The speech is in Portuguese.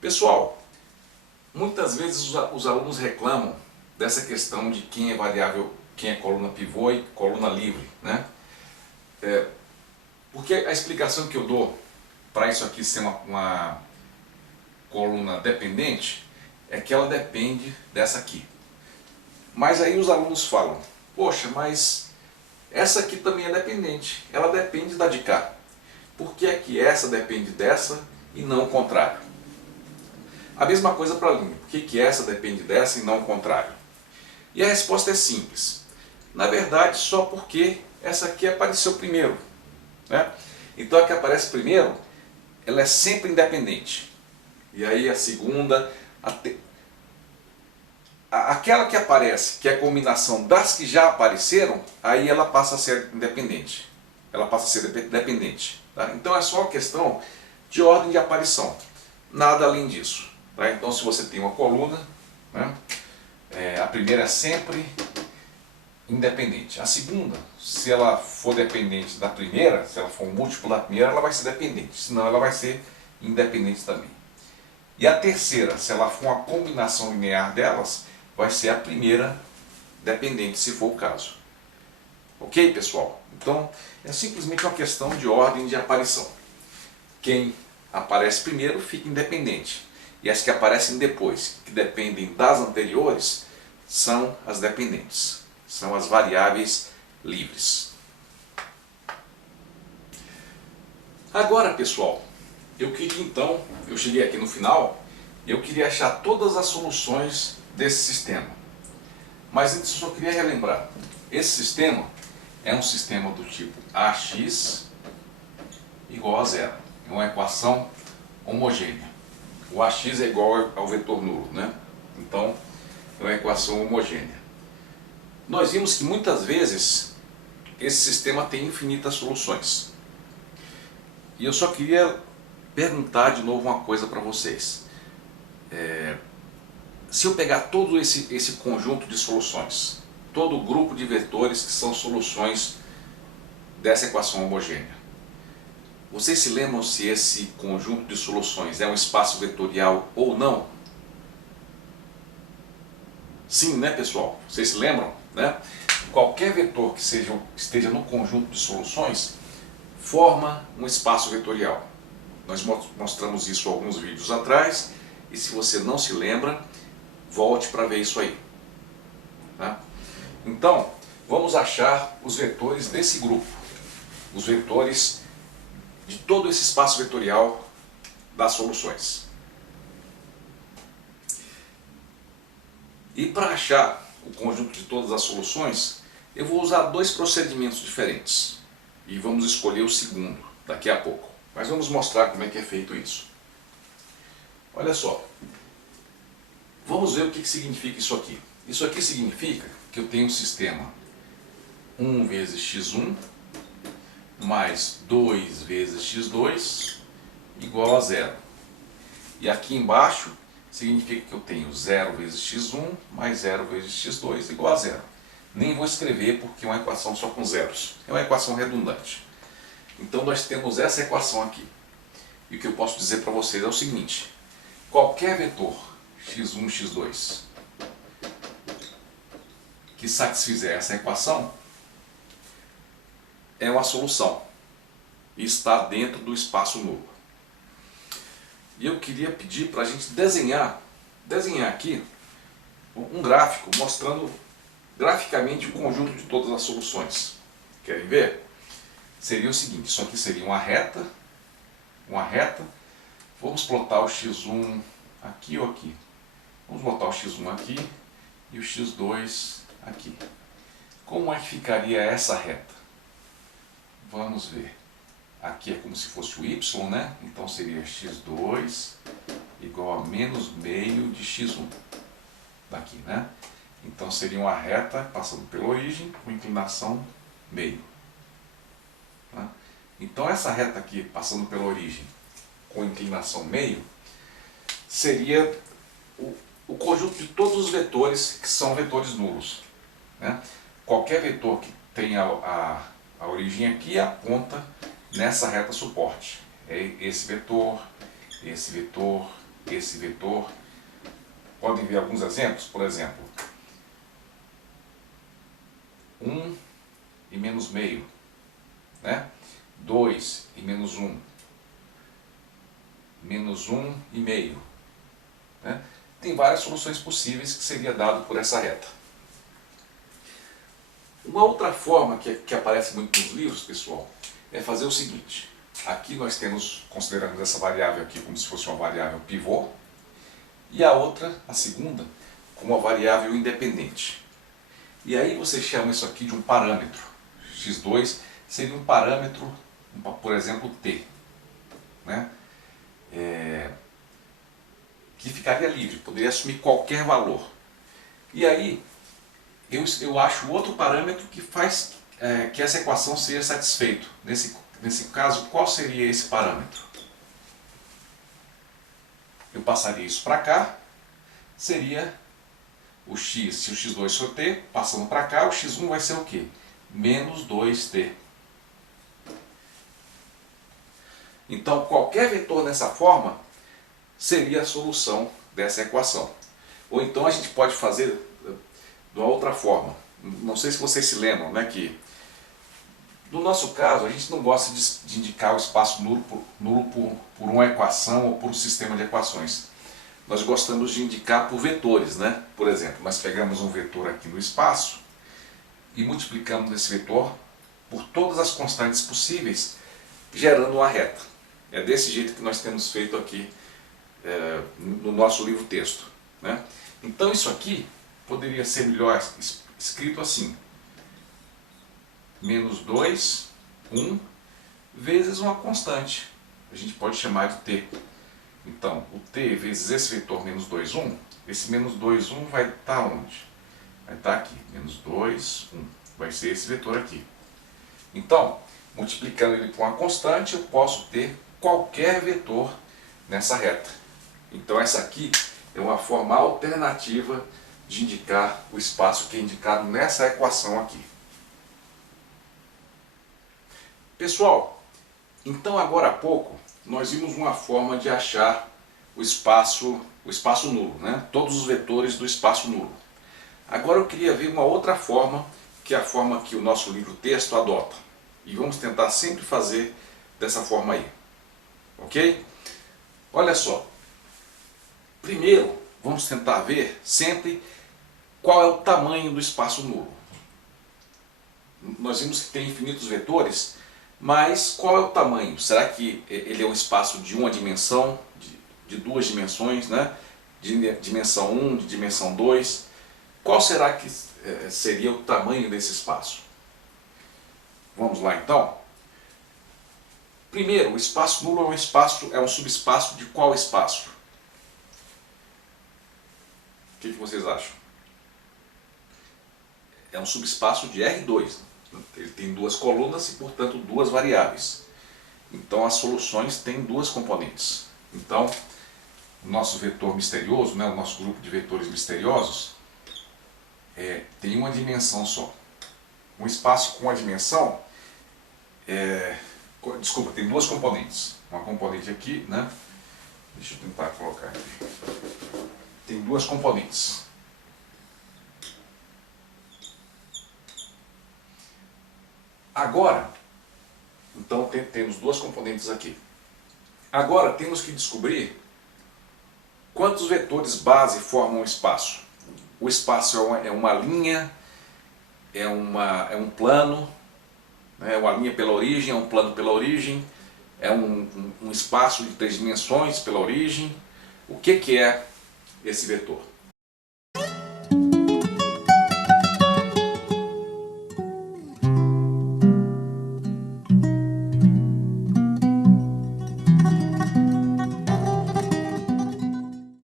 Pessoal, muitas vezes os alunos reclamam dessa questão de quem é variável, quem é coluna pivô e coluna livre, né? Porque a explicação que eu dou para isso aqui ser uma coluna dependente é que ela depende dessa aqui. Mas aí os alunos falam, poxa, mas essa aqui também é dependente, ela depende da de cá. Por que é que essa depende dessa e não o contrário? A mesma coisa para a linha, por que que essa depende dessa e não o contrário? E a resposta é simples. Na verdade, só porque essa aqui apareceu primeiro, né? Então a que aparece primeiro, ela é sempre independente. E aí a segunda, aquela que aparece, que é a combinação das que já apareceram, aí ela passa a ser independente. Ela passa a ser dependente. Tá? Então é só uma questão de ordem de aparição. Nada além disso. Tá? Então se você tem uma coluna, né, a primeira é sempre independente. A segunda, se ela for dependente da primeira, se ela for um múltiplo da primeira, ela vai ser dependente. Senão ela vai ser independente também. E a terceira, se ela for uma combinação linear delas, vai ser a primeira dependente, se for o caso. Ok, pessoal? Então, é simplesmente uma questão de ordem de aparição. Quem aparece primeiro fica independente. E as que aparecem depois, que dependem das anteriores, são as dependentes. São as variáveis livres. Agora, pessoal, eu queria então, eu cheguei aqui no final, eu queria achar todas as soluções desse sistema. Mas antes eu só queria relembrar, esse sistema é um sistema do tipo AX igual a zero. É uma equação homogênea. O AX é igual ao vetor nulo, né? Então, é uma equação homogênea. Nós vimos que muitas vezes esse sistema tem infinitas soluções. E eu só queria perguntar de novo uma coisa para vocês. Se eu pegar todo esse conjunto de soluções, todo o grupo de vetores que são soluções dessa equação homogênea, vocês se lembram se esse conjunto de soluções é um espaço vetorial ou não? Sim, né, pessoal? Vocês se lembram, né? Qualquer vetor que esteja no conjunto de soluções forma um espaço vetorial. Nós mostramos isso alguns vídeos atrás, e se você não se lembra, volte para ver isso aí. Tá? Então, vamos achar os vetores desse grupo, os vetores de todo esse espaço vetorial das soluções. E para achar o conjunto de todas as soluções, eu vou usar dois procedimentos diferentes. E vamos escolher o segundo daqui a pouco. Mas vamos mostrar como é que é feito isso. Olha só. Vamos ver o que significa isso aqui. Isso aqui significa que eu tenho um sistema 1 vezes x1 mais 2 vezes x2 igual a zero. E aqui embaixo significa que eu tenho 0 vezes x1 mais 0 vezes x2 igual a zero. Nem vou escrever porque é uma equação só com zeros. É uma equação redundante. Então nós temos essa equação aqui. E o que eu posso dizer para vocês é o seguinte. Qualquer vetor x1, x2 que satisfizer essa equação é uma solução. E está dentro do espaço nulo. E eu queria pedir para a gente desenhar aqui um gráfico mostrando graficamente o conjunto de todas as soluções. Querem ver? Seria o seguinte, isso aqui seria uma reta. Vamos plotar o x1 aqui ou aqui. Vamos botar o x1 aqui e o x2 aqui. Como é que ficaria essa reta? Vamos ver. Aqui é como se fosse o y, né? Então seria x2 igual a menos meio de x1. Daqui, né? Então seria uma reta passando pela origem com inclinação meio. Tá? Então essa reta aqui passando pela origem com inclinação meio seria o conjunto de todos os vetores que são vetores nulos. né? Qualquer vetor que tenha a origem aqui aponta nessa reta suporte. É esse vetor, esse vetor, esse vetor. Podem ver alguns exemplos, por exemplo, 1 e menos meio, né? 2 e menos 1, menos 1 e meio, né? Tem várias soluções possíveis que seria dado por essa reta. Uma outra forma que aparece muito nos livros, pessoal, é fazer o seguinte. Aqui nós temos, consideramos essa variável aqui como se fosse uma variável pivô, e a outra, a segunda, como uma variável independente. E aí você chama isso aqui de um parâmetro. x2 seria um parâmetro, por exemplo, t, né? Que ficaria livre, poderia assumir qualquer valor. E aí eu acho outro parâmetro que faz que essa equação seja satisfeita. Nesse caso, qual seria esse parâmetro? Eu passaria isso para cá, seria o x, se o x2 for t, passando para cá, o x1 vai ser o quê? Menos 2t. Então, qualquer vetor nessa forma seria a solução dessa equação. Ou então a gente pode fazer de uma outra forma. Não sei se vocês se lembram, né, que no nosso caso a gente não gosta de indicar o espaço nulo por uma equação ou por um sistema de equações. Nós gostamos de indicar por vetores, né? Por exemplo, nós pegamos um vetor aqui no espaço e multiplicamos esse vetor por todas as constantes possíveis, gerando uma reta. É desse jeito que nós temos feito aqui no nosso livro-texto, né? Então isso aqui poderia ser melhor escrito assim: menos 2, 1, vezes uma constante. A gente pode chamar de t. Então, o t vezes esse vetor menos 2, 1, esse menos 2, 1 vai estar onde? Vai estar aqui, menos 2, 1. Vai ser esse vetor aqui. Então, multiplicando ele por uma constante, eu posso ter qualquer vetor nessa reta. Então, essa aqui é uma forma alternativa de indicar o espaço que é indicado nessa equação aqui. Pessoal, então agora há pouco nós vimos uma forma de achar o espaço nulo, né? Todos os vetores do espaço nulo. Agora eu queria ver uma outra forma, que é a forma que o nosso livro-texto adota. E vamos tentar sempre fazer dessa forma aí. Ok? Olha só. Primeiro, vamos tentar ver sempre qual é o tamanho do espaço nulo. Nós vimos que tem infinitos vetores, mas qual é o tamanho? Será que ele é um espaço de uma dimensão, de duas dimensões, né? De dimensão 1, de dimensão 2? Qual será que seria o tamanho desse espaço? Vamos lá então? Primeiro, o espaço nulo é um subespaço de qual espaço? O que vocês acham? É um subespaço de R2. Ele tem duas colunas e, portanto, duas variáveis. Então, as soluções têm duas componentes. Então, o nosso vetor misterioso, né, o nosso grupo de vetores misteriosos, tem uma dimensão só. Um espaço com uma dimensão, desculpa, tem duas componentes. Uma componente aqui, né? Deixa eu tentar colocar aqui. Tem duas componentes. Agora, então temos duas componentes aqui. Agora temos que descobrir quantos vetores base formam o espaço. O espaço é uma linha, é um plano, né? Uma linha pela origem, é um plano pela origem, é um espaço de 3 dimensões pela origem. O que é esse vetor?